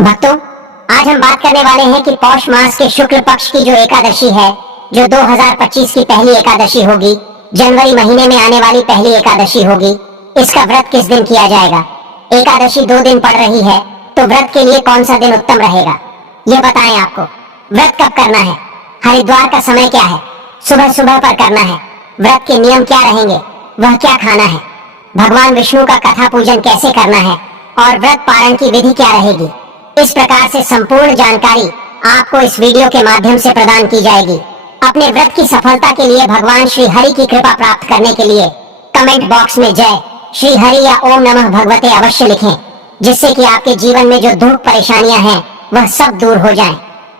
भक्तों, आज हम बात करने वाले हैं कि पौष मास के शुक्ल पक्ष की जो एकादशी है, जो 2025 की पहली एकादशी होगी, जनवरी महीने में आने वाली पहली एकादशी होगी, इसका व्रत किस दिन किया जाएगा। एकादशी 2 दिन पड़ रही है, तो व्रत के लिए कौन सा दिन उत्तम रहेगा, यह बताएं आपको। व्रत कब करना है, हरिद्वार का समय क्या है, सुबह सुबह पर करना है, व्रत के नियम क्या रहेंगे, वह क्या खाना है, भगवान विष्णु का कथा पूजन कैसे करना है और व्रत पारण की विधि क्या रहेगी। इस प्रकार से संपूर्ण जानकारी आपको इस वीडियो के माध्यम से प्रदान की जाएगी। अपने व्रत की सफलता के लिए भगवान श्री हरि की कृपा प्राप्त करने के लिए कमेंट बॉक्स में जय श्री हरि या ओम नमः भगवते अवश्य लिखें, जिससे कि आपके जीवन में जो दुख परेशानियां हैं वह सब दूर हो जाएं।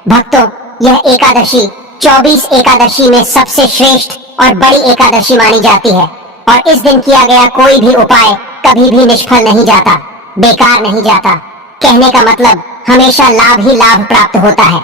भक्तों, यह एकादशी 24 एकादशी में सबसे श्रेष्ठ और बड़ी एकादशी मानी जाती है और इस दिन किया गया कोई भी उपाय कभी भी निष्फल नहीं जाता, बेकार नहीं जाता। कहने का मतलब हमेशा लाभ ही लाभ प्राप्त होता है।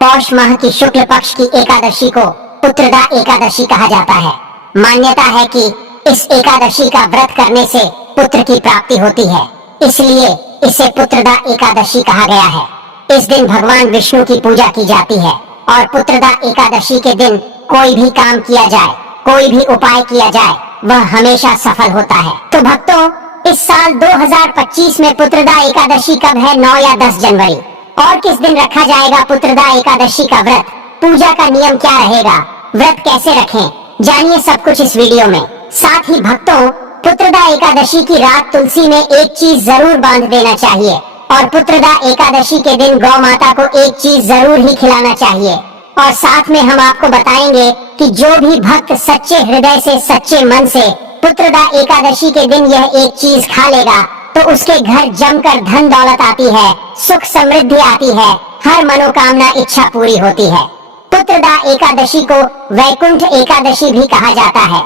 पौष माह की शुक्ल पक्ष की एकादशी को पुत्रदा एकादशी कहा जाता है। मान्यता है कि इस एकादशी का व्रत करने से पुत्र की प्राप्ति होती है, इसलिए इसे पुत्रदा एकादशी कहा गया है। इस दिन भगवान विष्णु की पूजा की जाती है और पुत्रदा एकादशी के दिन कोई भी काम किया जाए, कोई भी उपाय किया जाए, वह हमेशा सफल होता है। तो भक्तों, इस साल 2025 में पुत्रदा एकादशी कब है, 9 या 10 जनवरी, और किस दिन रखा जाएगा पुत्रदा एकादशी का व्रत, पूजा का नियम क्या रहेगा, व्रत कैसे रखें, जानिए सब कुछ इस वीडियो में। साथ ही भक्तों, पुत्रदा एकादशी की रात तुलसी में एक चीज जरूर बांध देना चाहिए और पुत्रदा एकादशी के दिन गौ माता को एक चीज जरूर ही खिलाना चाहिए। और साथ में हम आपको बताएंगे कि जो भी भक्त सच्चे हृदय से, सच्चे मन से पुत्रदा एकादशी के दिन यह एक चीज खा लेगा तो उसके घर जमकर धन दौलत आती है, सुख समृद्धि आती है, हर मनोकामना इच्छा पूरी होती है। पुत्रदा एकादशी को वैकुंठ एकादशी भी कहा जाता है।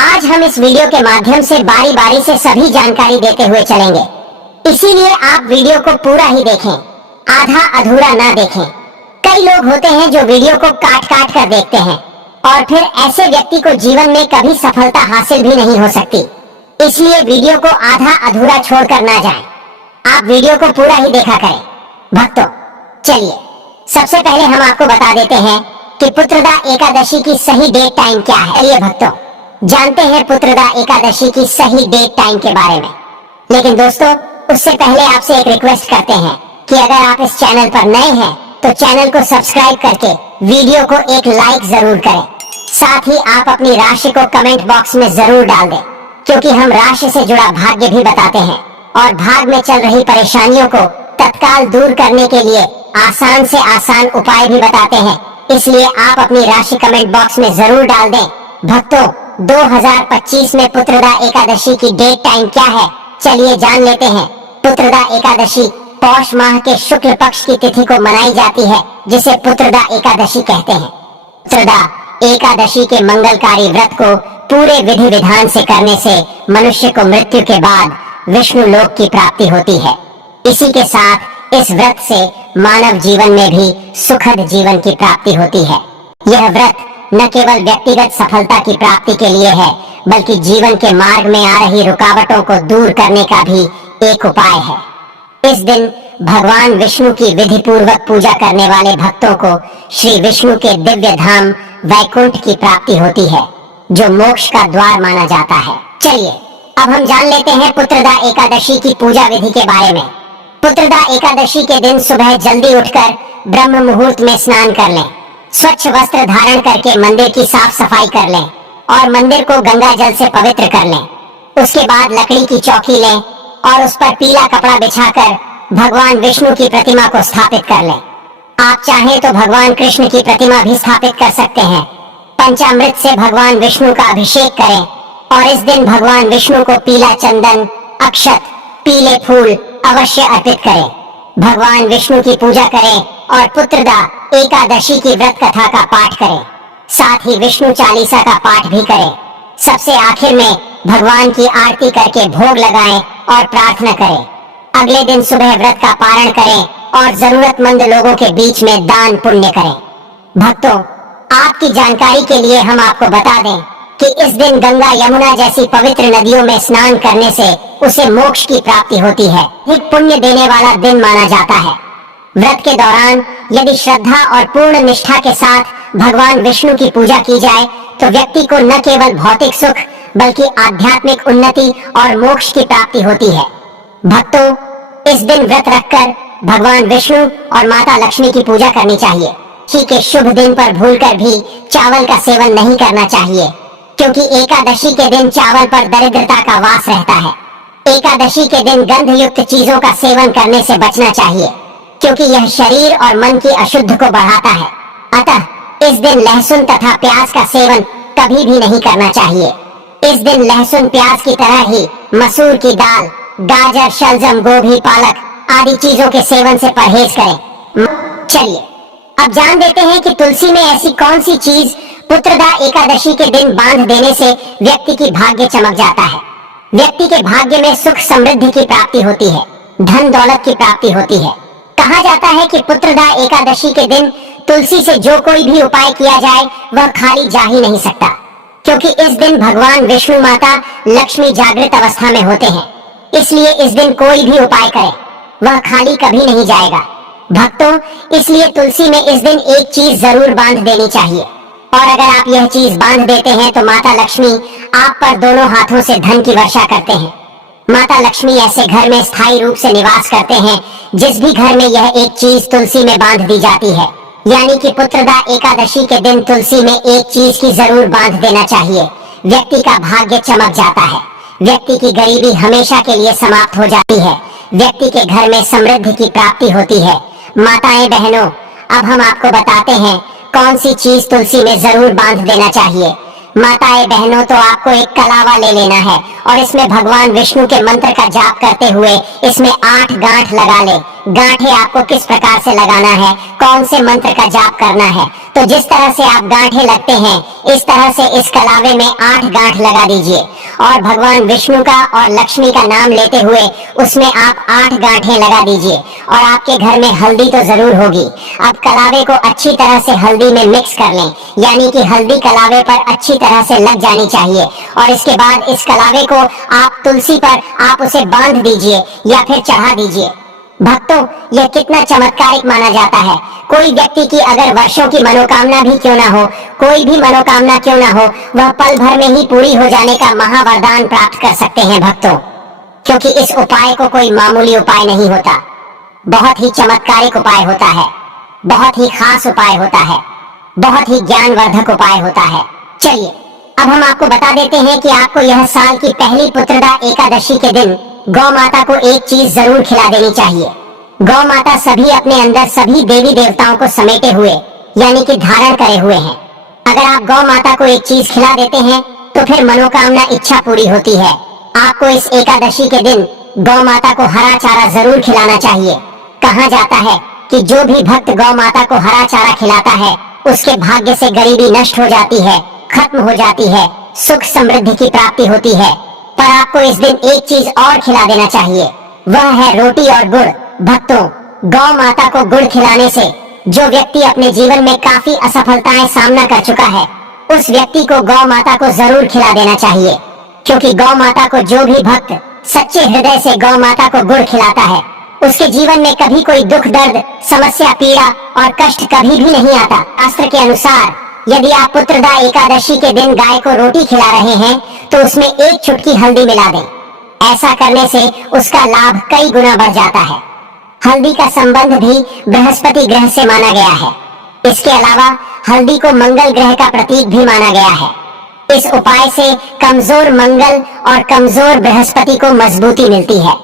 आज हम इस वीडियो के माध्यम से बारी बारी से सभी जानकारी देते हुए चलेंगे, इसीलिए आप वीडियो को पूरा ही देखें, आधा अधूरा ना देखें। कई लोग होते हैं जो वीडियो को काट काट कर देखते हैं और फिर ऐसे व्यक्ति को जीवन में कभी सफलता हासिल भी नहीं हो सकती। इसलिए वीडियो को आधा अधूरा छोड़कर ना जाएं, आप वीडियो को पूरा ही देखा करें। भक्तों, चलिए सबसे पहले हम आपको बता देते हैं कि पुत्रदा एकादशी की सही डेट टाइम क्या है। चलिए भक्तों, जानते हैं पुत्रदा एकादशी की सही डेट टाइम के बारे में। लेकिन दोस्तों, उससे पहले आपसे एक रिक्वेस्ट करते हैं कि अगर आप इस चैनल पर नए हैं तो चैनल को सब्सक्राइब करके वीडियो को एक लाइक जरूर करें। साथ ही आप अपनी राशि को कमेंट बॉक्स में जरूर डाल दें, क्योंकि हम राशि से जुड़ा भाग्य भी बताते हैं और भाग में चल रही परेशानियों को तत्काल दूर करने के लिए आसान से आसान उपाय भी बताते हैं। इसलिए आप अपनी राशि कमेंट बॉक्स में जरूर डाल दें। भक्तों, 2025 में पुत्रदा एकादशी की डेट टाइम क्या है, चलिए जान लेते हैं। पुत्रदा एकादशी पौष माह के शुक्ल पक्ष की तिथि को मनाई जाती है, जिसे पुत्रदा एकादशी कहते हैं। पुत्रदा एकादशी के मंगलकारी व्रत को पूरे विधि विधान से करने से मनुष्य को मृत्यु के बाद विष्णु लोक की प्राप्ति होती है। इसी के साथ इस व्रत से मानव जीवन में भी सुखद जीवन की प्राप्ति होती है। यह व्रत न केवल व्यक्तिगत सफलता की प्राप्ति के लिए है, बल्कि जीवन के मार्ग में आ रही रुकावटों को दूर करने का भी एक उपाय है। इस दिन भगवान विष्णु की विधि पूर्वक पूजा करने वाले भक्तों को श्री विष्णु के दिव्य धाम वैकुंठ की प्राप्ति होती है, जो मोक्ष का द्वार माना जाता है। चलिए अब हम जान लेते हैं पुत्रदा एकादशी की पूजा विधि के बारे में। पुत्रदा एकादशी के दिन सुबह जल्दी उठकर ब्रह्म मुहूर्त में स्नान कर लें, स्वच्छ वस्त्र धारण करके मंदिर की साफ सफाई कर लें और मंदिर को गंगा जल से पवित्र कर लें। उसके बाद लकड़ी की चौकी लें और उस पर पीला कपड़ा बिछाकर भगवान विष्णु की प्रतिमा को स्थापित कर लें। आप चाहें तो भगवान कृष्ण की प्रतिमा भी स्थापित कर सकते हैं। पंचामृत से भगवान विष्णु का अभिषेक करें और इस दिन भगवान विष्णु को पीला चंदन, अक्षत, पीले फूल अवश्य अर्पित करें। भगवान विष्णु की पूजा करें और पुत्रदा एकादशी की व्रत कथा का पाठ करें। साथ ही विष्णु चालीसा का पाठ भी करें। सबसे आखिर में भगवान की आरती करके भोग लगाएं और प्रार्थना करें। अगले दिन सुबह व्रत का पारण करें और जरूरतमंद लोगों के बीच में दान पुण्य करें। भक्तों, आपकी जानकारी के लिए हम आपको बता दें कि इस दिन गंगा, यमुना जैसी पवित्र नदियों में स्नान करने से उसे मोक्ष की प्राप्ति होती है। एक पुण्य देने वाला दिन माना जाता है। व्रत के दौरान यदि श्रद्धा और पूर्ण निष्ठा के साथ भगवान विष्णु की पूजा की जाए तो व्यक्ति को न केवल भौतिक सुख बल्कि आध्यात्मिक उन्नति और मोक्ष की प्राप्ति होती है। भक्तों, इस दिन व्रत रखकर भगवान विष्णु और माता लक्ष्मी की पूजा करनी चाहिए। ही के शुभ दिन पर भूलकर भी चावल का सेवन नहीं करना चाहिए, क्योंकि एकादशी के दिन चावल पर दरिद्रता का वास रहता है। एकादशी के दिन गंध युक्त चीजों का सेवन करने से बचना चाहिए, क्योंकि यह शरीर और मन की अशुद्ध को बढ़ाता है। अतः इस दिन लहसुन तथा प्याज का सेवन कभी भी नहीं करना चाहिए। इस दिन लहसुन प्याज की तरह ही मसूर की दाल, गाजर, शलजम, गोभी, पालक आदि चीजों के सेवन से परहेज करें। चलिए अब जान देते हैं कि तुलसी में ऐसी कौन सी चीज पुत्रदा एकादशी के दिन बांध देने से व्यक्ति की भाग्य चमक जाता है। व्यक्ति के भाग्य में सुख समृद्धि की प्राप्ति होती है, धन दौलत की प्राप्ति होती है। कहा जाता है कि पुत्रदा एकादशी के दिन तुलसी से जो कोई भी उपाय किया जाए वह खाली जा ही नहीं सकता, क्योंकि इस दिन भगवान विष्णु माता लक्ष्मी जागृत अवस्था में होते हैं। इसलिए इस दिन कोई भी उपाय करे वह खाली कभी नहीं जाएगा। भक्तों, इसलिए तुलसी में इस दिन एक चीज जरूर बांध देनी चाहिए, और अगर आप यह चीज बांध देते हैं तो माता लक्ष्मी आप पर दोनों हाथों से धन की वर्षा करते हैं। माता लक्ष्मी ऐसे घर में स्थायी रूप से निवास करते हैं जिस भी घर में यह एक चीज तुलसी में बांध दी जाती है। यानी कि पुत्रदा एकादशी के दिन तुलसी में एक चीज की जरूर बांध देना चाहिए। व्यक्ति का भाग्य चमक जाता है, व्यक्ति की गरीबी हमेशा के लिए समाप्त हो जाती है, व्यक्ति के घर में समृद्धि की प्राप्ति होती है। माताएं बहनों, अब हम आपको बताते हैं कौन सी चीज तुलसी में जरूर बांध देना चाहिए। माताएं बहनों, तो आपको एक कलावा ले लेना है और इसमें भगवान विष्णु के मंत्र का जाप करते हुए इसमें 8 गांठ लगा ले। गांठें आपको किस प्रकार से लगाना है, कौन से मंत्र का जाप करना है, तो जिस तरह से आप गांठें लगते हैं इस तरह से इस कलावे में 8 गांठ लगा दीजिए और भगवान विष्णु का और लक्ष्मी का नाम लेते हुए उसमें आप 8 गांठें लगा दीजिए। और आपके घर में हल्दी तो जरूर होगी। अब कलावे को अच्छी तरह से हल्दी में मिक्स कर लें, यानी कि हल्दी कलावे पर अच्छी तरह से लग जानी चाहिए। और इसके बाद इस कलावे को आप तुलसी पर आप उसे बांध दीजिए या फिर चढ़ा दीजिए। भक्तों, यह कितना चमत्कारिक माना जाता है। कोई व्यक्ति की अगर वर्षों की मनोकामना भी क्यों ना हो, कोई भी मनोकामना क्यों ना हो, वह पल भर में ही पूरी हो जाने का महावरदान प्राप्त कर सकते हैं भक्तों, क्योंकि इस उपाय को कोई मामूली उपाय नहीं होता, बहुत ही चमत्कारिक उपाय होता है, बहुत ही खास उपाय होता है, बहुत ही ज्ञानवर्धक उपाय होता है। चलिए अब हम आपको बता देते हैं कि आपको यह साल की पहली पुत्रदा एकादशी के दिन गौ माता को एक चीज जरूर खिला देनी चाहिए। गौ माता सभी अपने अंदर सभी देवी देवताओं को समेटे हुए यानी कि धारण करे हुए हैं। अगर आप गौ माता को एक चीज खिला देते हैं तो फिर मनोकामना इच्छा पूरी होती है। आपको इस एकादशी के दिन गौ माता को हरा चारा जरूर खिलाना चाहिए। कहा जाता है कि जो भी भक्त गौ माता को हरा चारा खिलाता है उसके भाग्य से गरीबी नष्ट हो जाती है, खत्म हो जाती है, सुख समृद्धि की प्राप्ति होती है। पर आपको इस दिन एक चीज और खिला देना चाहिए, वह है रोटी और गुड़। भक्तों, गौ माता को गुड़ खिलाने से जो व्यक्ति अपने जीवन में काफी असफलताएं सामना कर चुका है उस व्यक्ति को गौ माता को जरूर खिला देना चाहिए, क्योंकि गौ माता को जो भी भक्त सच्चे हृदय से गौ माता को गुड़ खिलाता है उसके जीवन में कभी कोई दुख दर्द समस्या पीड़ा और कष्ट कभी भी नहीं आता। शास्त्र के अनुसार यदि आप पुत्रदा एकादशी के दिन गाय को रोटी खिला रहे हैं तो उसमें एक चुटकी हल्दी मिला दें। ऐसा करने से उसका लाभ कई गुना बढ़ जाता है। हल्दी का संबंध भी बृहस्पति ग्रह से माना गया है। इसके अलावा हल्दी को मंगल ग्रह का प्रतीक भी माना गया है। इस उपाय से कमजोर मंगल और कमजोर बृहस्पति को मजबूती मिलती है।